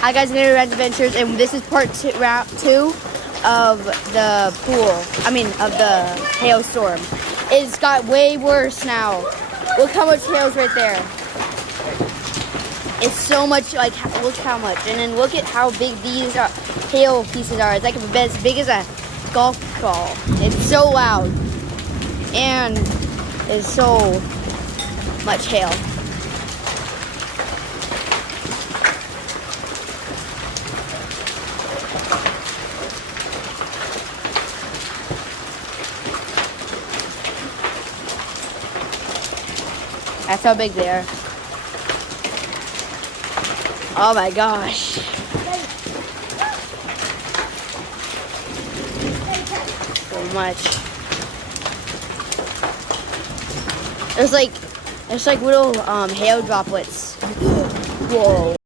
Hi guys, I'm Rand's Adventures, and this is round two of the of the hailstorm. It's got way worse now. Look how much hail's right there. It's so much, look how much. And then look at how big these hail pieces are. It's like as big as a golf ball. It's so loud. And it's so much hail. That's how big they are. Oh my gosh. So much. There's like little hail droplets. Whoa.